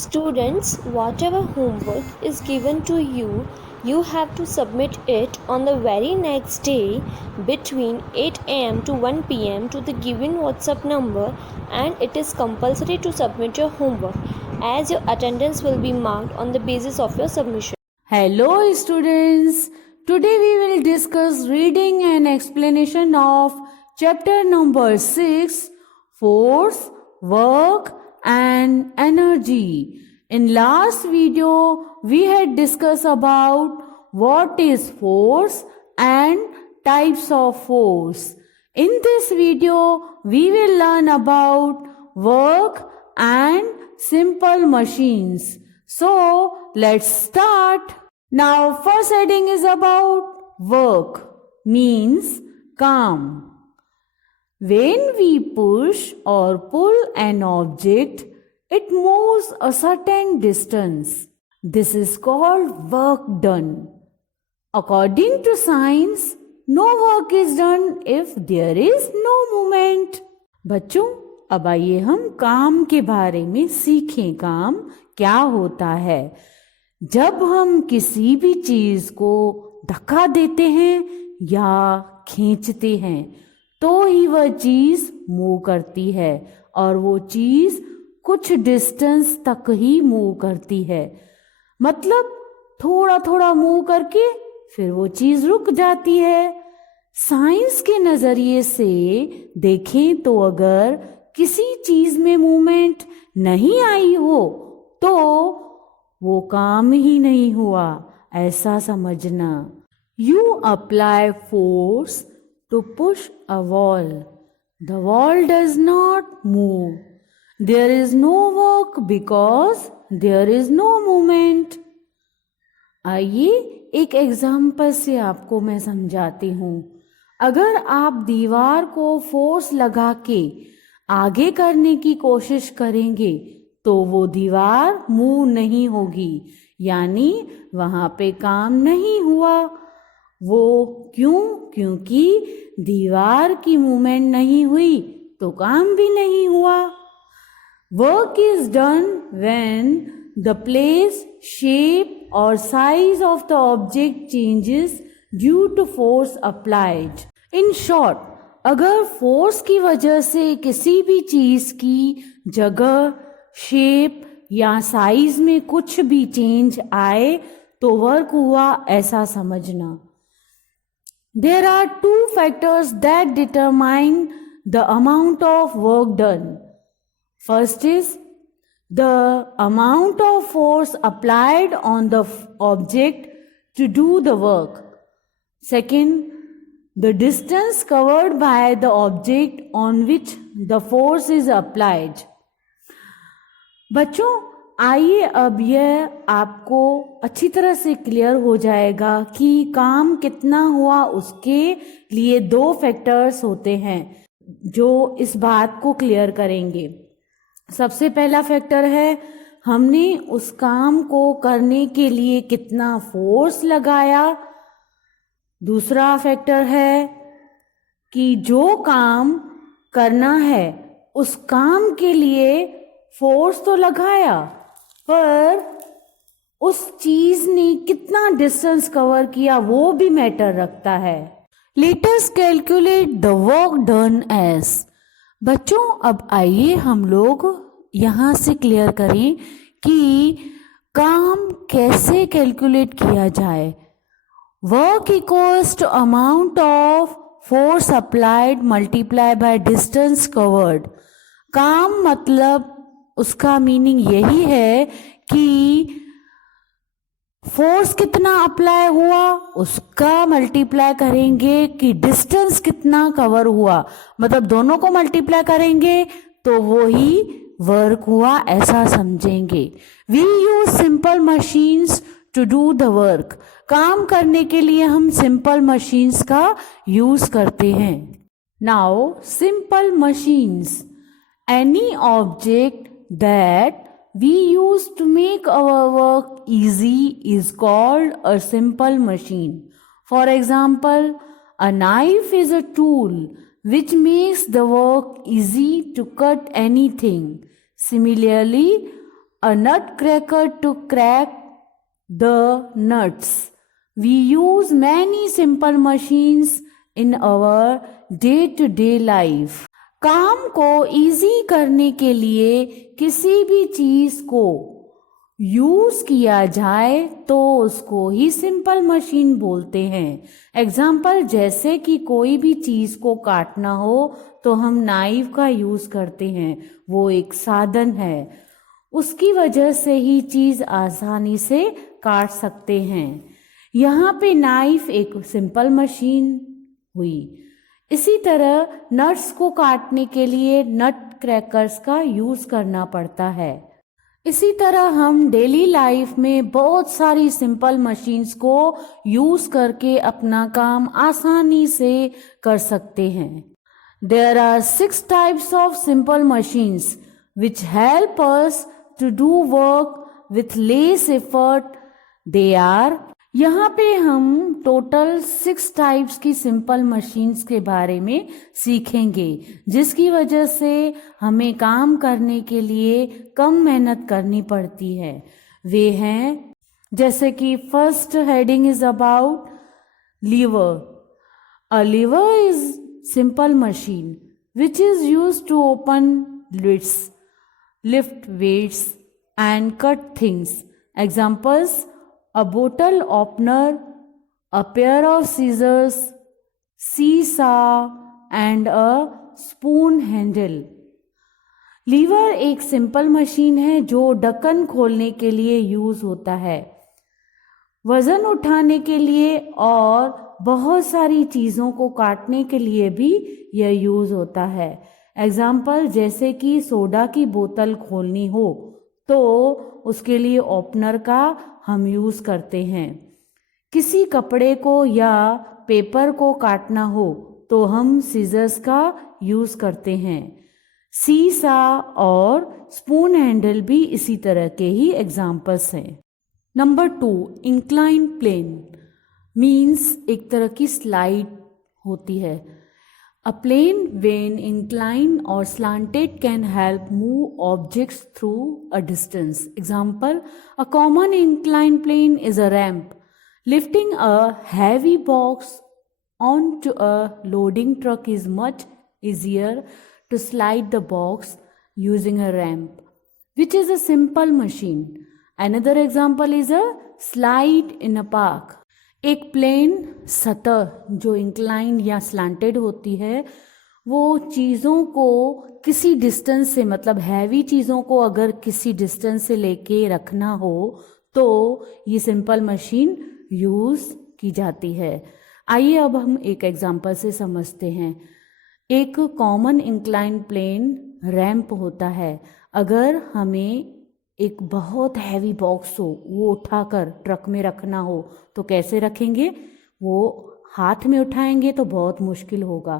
Students, whatever homework is given to you, you have to submit it on the very next day between 8 am to 1 pm to the given WhatsApp number, and it is compulsory to submit your homework as your attendance will be marked on the basis of your submission. Hello students, today we will discuss reading and explanation of chapter number 6, Force, Work and Energy. In last video, we had discussed about what is force and types of force. In this video, we will learn about work and simple machines. So, let's start. Now, first heading is about work, means calm. When we push or pull an object, it moves a certain distance. This is called work done. According to science, no work is done if there is no movement. बच्चों, अब आइए हम काम के बारे में सीखें. काम क्या होता है? जब हम किसी भी चीज को धक्का देते हैं या खींचते हैं तो ही वह चीज मूव करती है, और वो चीज कुछ डिस्टेंस तक ही मूव करती है. मतलब थोड़ा थोड़ा मूव करके फिर वो चीज रुक जाती है. साइंस के नजरिए से देखें तो अगर किसी चीज में मूवमेंट नहीं आई हो तो वो काम ही नहीं हुआ, ऐसा समझना. You apply force to push a wall. The wall does not move. There is no work because there is no movement. आइए एक एग्जाम्पल से आपको मैं समझाती हूँ. अगर आप दीवार को फोर्स लगा के आगे करने की कोशिश करेंगे तो वो दीवार मूव नहीं होगी, यानी वहाँ पे काम नहीं हुआ. वो क्यों? क्योंकि दीवार की मूवमेंट नहीं हुई तो काम भी नहीं हुआ. Work is done when the place, shape और size of the object changes due to force applied. In short, अगर फोर्स की वजह से किसी भी चीज की जगह, शेप या साइज में कुछ भी चेंज आए तो वर्क हुआ, ऐसा समझना. There are two factors that determine the amount of work done. First is the amount of force applied on the object to do the work. Second, the distance covered by the object on which the force is applied. बच्चों, आइए अब यह आपको अच्छी तरह से clear हो जाएगा कि काम कितना हुआ. उसके लिए दो फैक्टर्स होते हैं जो इस बात को क्लियर करेंगे. सबसे पहला फैक्टर है हमने उस काम को करने के लिए कितना फोर्स लगाया. दूसरा फैक्टर है कि जो काम करना है उस काम के लिए फोर्स तो लगाया, पर उस चीज ने कितना डिस्टेंस कवर किया वो भी मैटर रखता है. Let us calculate the work done as. बच्चों, अब आइए हम लोग यहां से क्लियर करें कि काम कैसे कैलकुलेट किया जाए. Work equals to amount of force applied multiply by distance covered. काम मतलब उसका मीनिंग यही है कि फोर्स कितना अप्लाई हुआ उसका मल्टीप्लाई करेंगे कि डिस्टेंस कितना कवर हुआ, मतलब दोनों को मल्टीप्लाई करेंगे तो वो ही वर्क हुआ, ऐसा समझेंगे. We use simple machines to do the work. काम करने के लिए हम सिंपल मशीन्स का यूज करते हैं. Now simple machines, any object that we use to make our work easy is called a simple machine. For example, a knife is a tool which makes the work easy to cut anything. Similarly, a nutcracker to crack the nuts. We use many simple machines in our day-to-day life. काम को easy करने के लिए किसी भी चीज को use किया जाए तो उसको ही सिंपल मशीन बोलते हैं. एग्जाम्पल, जैसे कि कोई भी चीज को काटना हो तो हम नाइफ का यूज करते हैं. वो एक साधन है, उसकी वजह से ही चीज आसानी से काट सकते हैं. यहाँ पे नाइफ एक सिंपल मशीन हुई. इसी तरह नट्स को काटने के लिए नट क्रैकर्स का यूज करना पड़ता है. इसी तरह हम डेली लाइफ में बहुत सारी सिंपल मशीन्स को यूज करके अपना काम आसानी से कर सकते हैं. There are 6 types of simple machines which help us to do work with less effort. They are, यहाँ पे हम टोटल 6 टाइप्स की सिंपल मशीन्स के बारे में सीखेंगे, जिसकी वजह से हमें काम करने के लिए कम मेहनत करनी पड़ती है. वे हैं, जैसे कि first heading is about lever. A lever is simple machine which is used to open lids, lift weights and cut things. Examples: a bottle opener, a pair of scissors, seesaw and a spoon handle. Lever एक simple machine है जो ढक्कन खोलने के लिए use होता है, वजन उठाने के लिए और बहुत सारी चीज़ों को काटने के लिए भी यह यूज होता है. एग्जाम्पल, जैसे कि सोडा की बोतल खोलनी हो तो उसके लिए ओपनर का हम यूज़ करते हैं. किसी कपड़े को या पेपर को काटना हो तो हम सीजर्स का यूज़ करते हैं. सीसा और स्पून हैंडल भी इसी तरह के ही एग्जाम्पल्स हैं. नंबर 2, इंक्लाइन प्लेन मीन्स एक तरह की स्लाइड होती है. A plane, when inclined or slanted, can help move objects through a distance. Example: a common inclined plane is a ramp. Lifting a heavy box onto a loading truck is much easier to slide the box using a ramp, which is a simple machine. Another example is a slide in a park. एक plane सतह जो incline या slanted होती है, वो चीज़ों को किसी डिस्टेंस से, मतलब हैवी चीज़ों को अगर किसी डिस्टेंस से लेके रखना हो तो ये सिंपल मशीन यूज़ की जाती है. आइए अब हम एक एग्जांपल से समझते हैं. एक कॉमन इंक्लाइन प्लेन रैंप होता है. अगर हमें एक बहुत हैवी बॉक्स हो, वो उठाकर ट्रक में रखना हो तो कैसे रखेंगे? वो हाथ में उठाएंगे तो बहुत मुश्किल होगा,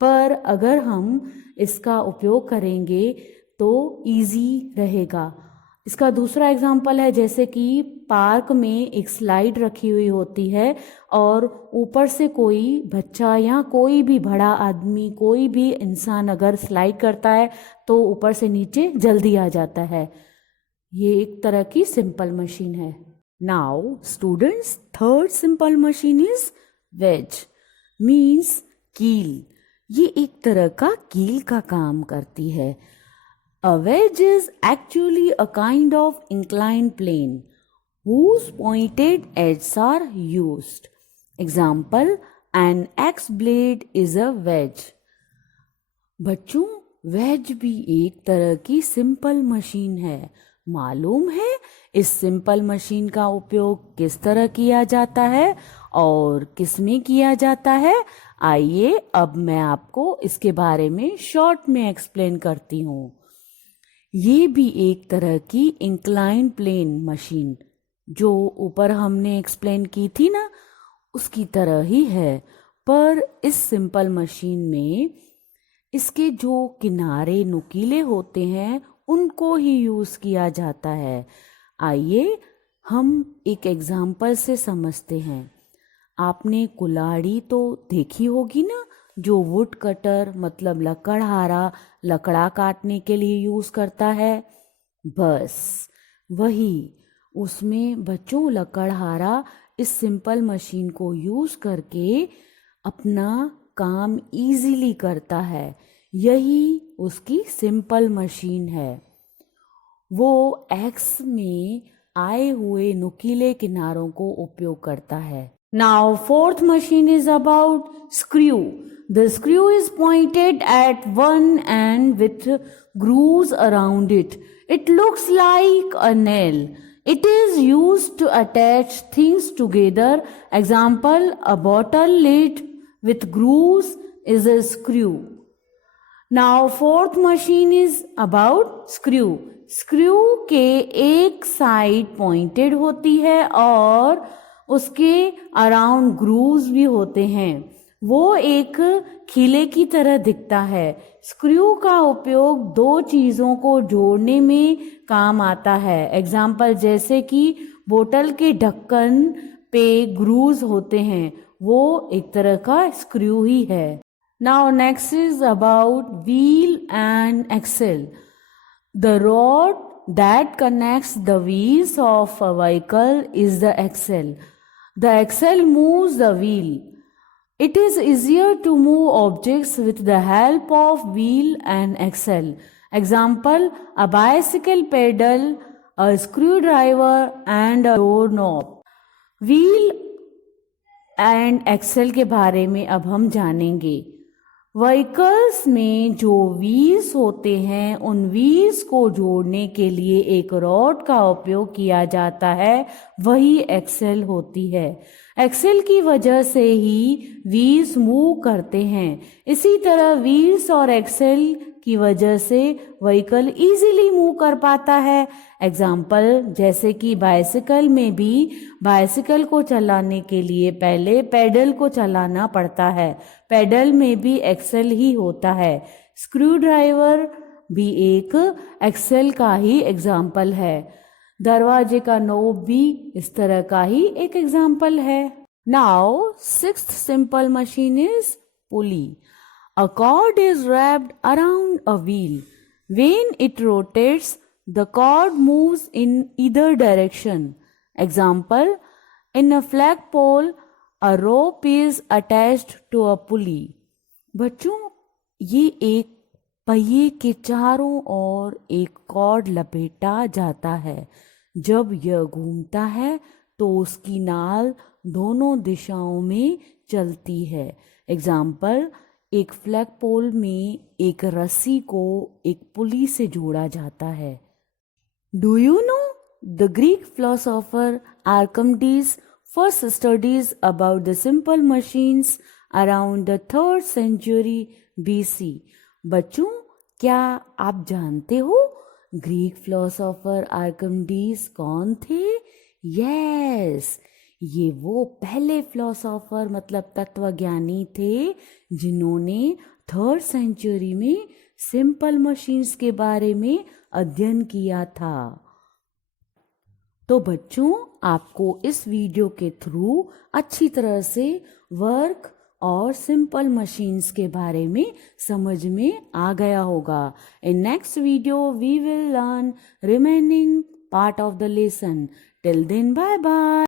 पर अगर हम इसका उपयोग करेंगे तो इजी रहेगा. इसका दूसरा एग्जाम्पल है, जैसे कि पार्क में एक स्लाइड रखी हुई होती है और ऊपर से कोई बच्चा या कोई भी बड़ा आदमी, कोई भी इंसान अगर स्लाइड करता है तो ऊपर से नीचे जल्दी आ जाता है. ये एक तरह की सिंपल मशीन है. Now students, third simple machine is wedge means कील. ये एक तरह का कील का काम करती है. A wedge is actually a kind of inclined plane whose pointed edges are used. Example: an axe blade is a wedge. बच्चों, वेज भी एक तरह की सिंपल मशीन है. मालूम है इस सिंपल मशीन का उपयोग किस तरह किया जाता है और किस में किया जाता है? आइए अब मैं आपको इसके बारे में शॉर्ट में एक्सप्लेन करती हूँ. ये भी एक तरह की इंक्लाइन प्लेन मशीन जो ऊपर हमने एक्सप्लेन की थी ना, उसकी तरह ही है, पर इस सिंपल मशीन में इसके जो किनारे नुकीले होते हैं उनको ही यूज़ किया जाता है. आइए हम एक एग्जाम्पल से समझते हैं. आपने कुल्हाड़ी तो देखी होगी ना, जो वुड कटर मतलब लकड़हारा लकड़ा काटने के लिए यूज़ करता है. बस वही उसमें बच्चों लकड़हारा इस सिंपल मशीन को यूज़ करके अपना काम इजीली करता है। यही उसकी सिंपल मशीन है। वो एक्स में आए हुए नुकीले किनारों को उपयोग करता है। Now fourth machine is about screw. The screw is pointed eight one and with grooves around it. It looks like a nail. It is used to attach things together. Example, a bottle lid with grooves is a screw. Now fourth machine is about screw. Screw के एक side pointed होती है और उसके around grooves भी होते हैं। वो एक खीले की तरह दिखता है। स्क्रू का उपयोग दो चीज़ों को जोड़ने में काम आता है। एग्जाम्पल जैसे कि बोतल के ढक्कन पे ग्रूव्स होते हैं, वो एक तरह का स्क्रू ही है। Now next is about wheel and axle. The rod that connects the wheels of a vehicle is the axle. The axle moves the wheel. It is easier to move objects with the help of wheel and axle. Example, a bicycle pedal, a screwdriver and a doorknob. Wheel and axle के बारे में अब हम जानेंगे। Vehicles में जो wheels होते हैं उन व्हील्स को जोड़ने के लिए एक रॉड का उपयोग किया जाता है, वही एक्सेल होती है। एक्सेल की वजह से ही व्हील्स मूव करते हैं। इसी तरह व्हील्स और एक्सेल की वजह से व्हीकल इजीली मूव कर पाता है। एग्जाम्पल जैसे कि बाइसिकल में भी बाइसिकल को चलाने के लिए पहले पैडल को चलाना पड़ता है। पैडल में भी एक्सेल ही होता है। स्क्रू ड्राइवर भी एक एक्सेल का ही एग्जाम्पल है। दरवाजे का नोब भी इस तरह का ही एक एग्जाम्पल है। Now sixth simple machine is pulley. A cord is wrapped around a wheel. When it rotates, the cord moves in either direction. Example, in a flagpole, a rope is attached to a pulley. बच्चों, ये एक पहिए के चारों ओर एक cord लपेटा जाता है। जब यह घूमता है तो उसकी नाल दोनों दिशाओं में चलती है। एग्जाम्पल, एक फ्लैग पोल में एक रस्सी को एक पुली से जोड़ा जाता है। Do you know the Greek philosopher Archimedes first studies about the simple machines around the 3rd century BC। बच्चों, क्या आप जानते हो ग्रीक फिलोसोफर आर्किमिडीज कौन थे? यस, ये वो पहले फिलोसोफर मतलब तत्वज्ञानी थे जिन्होंने 3rd century में सिंपल मशीन्स के बारे में अध्ययन किया था। तो बच्चों, आपको इस वीडियो के थ्रू अच्छी तरह से वर्क और सिंपल मशीन्स के बारे में समझ में आ गया होगा। In next video we will learn remaining part of the lesson. Till then, bye bye.